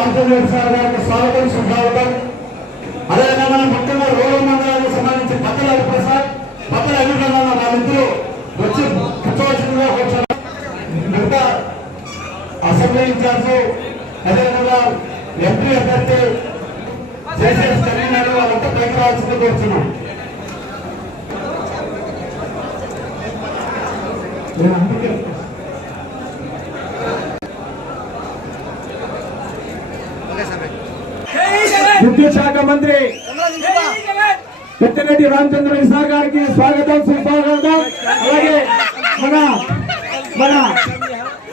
Ramachandra sir గారికి స్వాగతం సుస్వాగతం. అదేవిధంగా మన ముఖ్యంగా రూరల్ మండలానికి సంబంధించి పక్కల హరిప్రసాద్ పక్కల అభిప్రాయం వాళ్ళిద్దరూ వచ్చి కూర్చోవలసిందిగా కూర్చోవాలి మిగతా అసెంబ్లీ ఇన్ఛార్జ్ అదేవిధంగా ఎంపీ అభ్యర్థి చేసే కన్వీనర్ వాళ్ళంతా పైకి రావాల్సింది కోరుతున్నాం నేను విద్యుత్ శాఖ మంత్రి పెద్దిరెడ్డి రామచంద్ర సార్ గారికి స్వాగతం సుస్వాగతం. అలాగే మన మన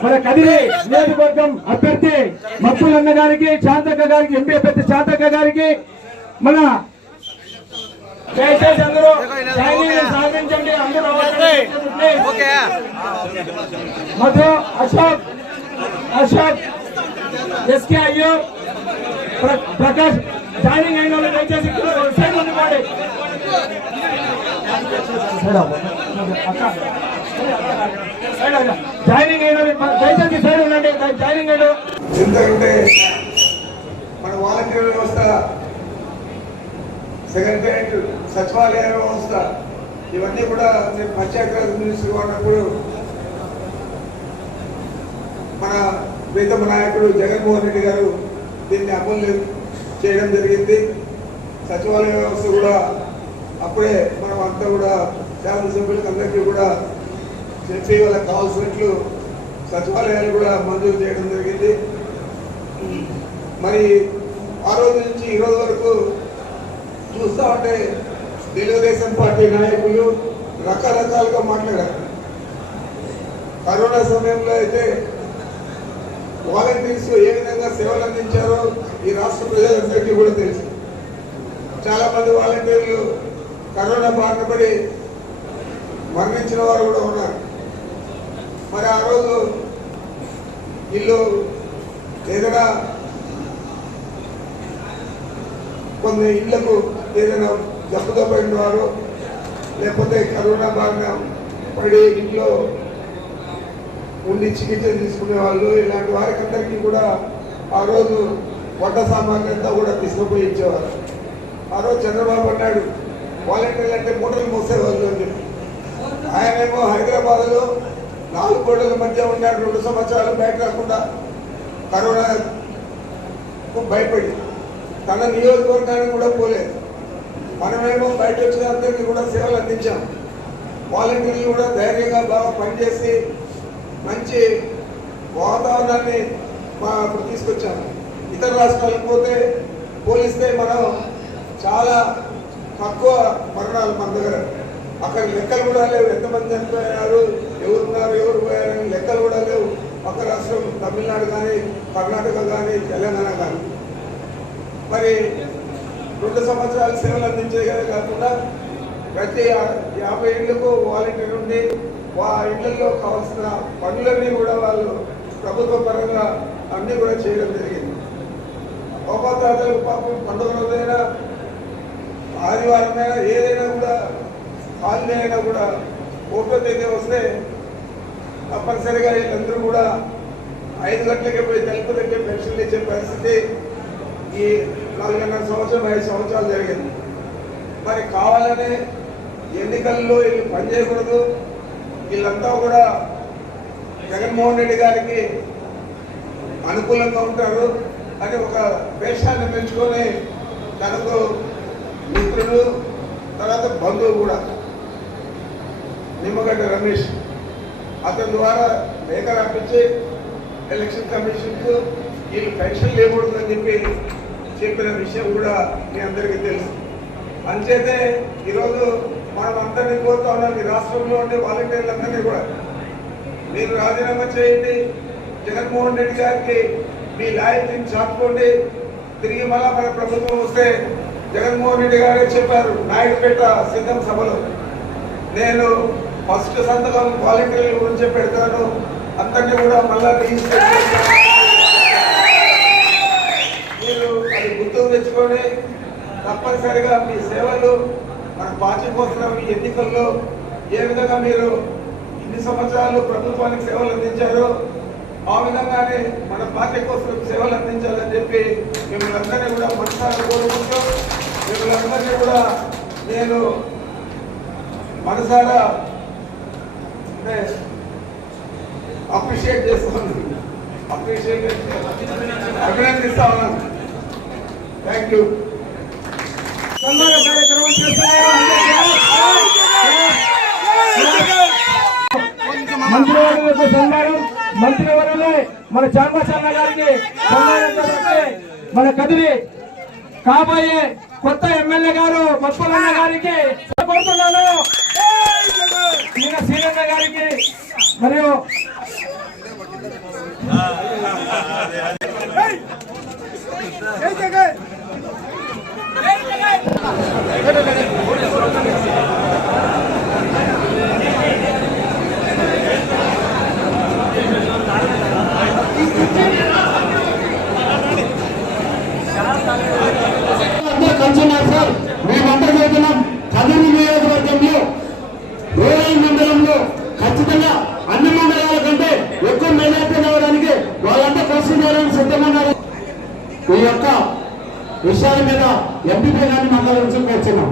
మన కదిరి నియోజకవర్గం అభ్యర్థి మప్పులన్న గారికి శాంతక్క గారికి ఎంపీ అభ్యర్థి శాంతక్క గారికి మన దయచేసి అందరూ సాధించండి అందరూ మధు అశోక్ అశోక్ ఎస్కే అయ్యో ప్రకాష్ జాయినింగ్ అయిన వాళ్ళు దయచేసి సైడ్ ఉండిపోండి జాయినింగ్ అయిన దయచేసి సైడ్ ఉండండి. జాయినింగ్ అయిన ఎందుకంటే మన వాలంటీర్ వ్యవస్థ సెక్రటరియట్ సచివాలయ వ్యవస్థ ఇవన్నీ కూడా పంచాయతీరాజ్ మినిస్టర్ ఉన్నప్పుడు మన ప్రీతమ నాయకుడు జగన్మోహన్ రెడ్డి గారు దీన్ని అమలు చేయడం జరిగింది. సచివాలయ వ్యవస్థ కూడా అప్పుడే మనం అంతా కూడా శాసనసభ్యులకు అందరికీ కూడా చెప్పి వాళ్ళకి కావాల్సినట్లు సచివాలయాలు కూడా మంజూరు చేయడం జరిగింది. మరి ఆ రోజు నుంచి ఈ రోజు వరకు చూస్తా ఉంటే తెలుగుదేశం పార్టీ నాయకులు రకరకాలుగా మాట్లాడారు. కరోనా సమయంలో అయితే వాలంటీర్స్ ఏ విధంగా సేవలు అందించారో ఈ రాష్ట్ర ప్రజలందరికీ కూడా తెలుసు. చాలా మంది వాలంటీర్లు కరోనా బారిన పడి మరణించిన వారు కూడా ఉన్నారు. మరి ఆ రోజు ఇల్లు ఏదైనా కొన్ని ఇళ్ళకు ఏదైనా జబ్బుతో పడిన వారు లేకపోతే కరోనా బాగా పడి ఇంట్లో ఉండి చికిత్స తీసుకునే వాళ్ళు ఇలాంటి వారికి అందరికీ కూడా ఆ రోజు వంట సామాగ్రి అంతా కూడా తీసుకుపోయి ఇచ్చేవారు. ఆ రోజు చంద్రబాబు అన్నాడు వాలంటీర్లు అంటే మూటలు మోసేవాళ్ళు అని చెప్పి. ఆయనేమో హైదరాబాద్లో నాలుగు కోట్ల మధ్య ఉన్నాడు రెండు సంవత్సరాలు బయట రాకుండా కరోనా భయపడి తన నియోజకవర్గానికి కూడా పోలేదు. మనమేమో బయట వచ్చిన అందరికీ కూడా సేవలు అందించాం. వాలంటీర్లు కూడా ధైర్యంగా బాగా పనిచేసి మంచి వాతావరణాన్ని మా ఇప్పుడు తీసుకొచ్చాము. ఇతర రాష్ట్రాలకు పోతే పోలిస్తే మనం చాలా తక్కువ మరణాలు మన దగ్గర. అక్కడ లెక్కలు కూడా లేవు. ఎంతమంది చనిపోయారు ఎవరున్నారు ఎవరు పోయారని లెక్కలు కూడా లేవు. పక్క రాష్ట్రం తమిళనాడు కానీ కర్ణాటక కానీ తెలంగాణ కానీ. మరి రెండు సంవత్సరాలు సేవలు అందించే కాకుండా ప్రతి యాభై ఇళ్ళకు వాలంటీర్ ఉండి వా ఇళ్ళలో కావాల్సిన పనులన్నీ కూడా వాళ్ళు ప్రభుత్వ పరంగా అన్నీ కూడా చేయడం జరిగింది. గోపాతాతలకు పాపం పండుగ రోజైనా ఆదివారమైనా ఏదైనా కూడా హాలిడే అయినా కూడా ఒకటో తేదీ వస్తే తప్పనిసరిగా వీళ్ళందరూ కూడా ఐదు గంటలకే పోయి తెలుపు దగ్గర పెన్షన్లు ఇచ్చే పరిస్థితి ఈ నాలుగున్నర సంవత్సరం ఐదు సంవత్సరాలు జరిగింది. మరి కావాలనే ఎన్నికల్లో వీళ్ళు పనిచేయకూడదు వీళ్ళంతా కూడా జగన్మోహన్ రెడ్డి గారికి అనుకూలంగా ఉంటారు. అని ఒక వేషాన్ని పెంచుకొని తనకు మిత్రుడు తర్వాత బంధువు కూడా నిమ్మగడ్డ రమేష్. అతని ద్వారా లేఖ రాపించి ఎలక్షన్ కమిషన్కు వీళ్ళు పెన్షన్ లేకూడదని చెప్పి చెప్పిన విషయం కూడా మీ అందరికీ తెలుసు. అంచేతే ఈరోజు మనం అందరినీ కోరుతా ఉన్నాం ఈ రాష్ట్రంలో ఉండే వాలంటీర్లందరినీ కూడా. మీరు రాజీనామా చేయండి. జగన్మోహన్ రెడ్డి గారికి మీ లాయల్టీని చాటుకోండి తిరిగి మళ్ళా మన ప్రభుత్వం వస్తే జగన్మోహన్ రెడ్డి గారే చెప్పారు నాయుడుపేట సిద్ధం సభలో. నేను ఫస్ట్ సంతకం వాలంటీర్ల గురించి పెడతాను. అందరినీ కూడా మళ్ళా రిజిస్టర్ మీరు అది గుర్తుకు తెచ్చుకొని తప్పనిసరిగా మీ సేవలు మన పార్టీ కోసం ఈ ఎన్నికల్లో ఏ విధంగా మీరు ఇన్ని సంవత్సరాలు ప్రభుత్వానికి సేవలు అందించారో ఆ విధంగానే మన పార్టీ కోసం సేవలు అందించాలని చెప్పి మిమ్మల్ని అందరినీ కూడా మనసారి కోరుకుంటూ మిమ్మల్ని అందరినీ కూడా నేను మనసారా అప్రిషియేట్ చేస్తాను. అప్రిషియేట్ అభినందిస్తా ఉన్నాను థ్యాంక్ యూ సన్మాన కార్యక్రమం మంత్రివర్యులకు సన్మానం మంత్రివర్యులే మన చాంబాసన్న గారికి మన కదిరి కాబోయే కొత్త ఎమ్మెల్యే గారు కొత్తలన్న గారికి కోరుతున్నాను ఈయన సీనన్న గారికి మరియు అందరూ కలిసి ఈ యొక్క విషయాల మీద ఎంపీపీ గారిని మండలం వచ్చినాం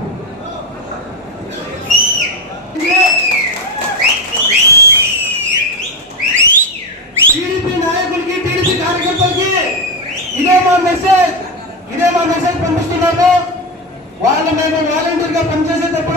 టీడీపీ నాయకులకి టీడీపీ కార్యకర్తలకి ఇదే మా మెసేజ్ ఇదే మా మెసేజ్ పంపిస్తున్నాము వాళ్ళు మేము వాలంటీర్గా పనిచేసేటప్పుడు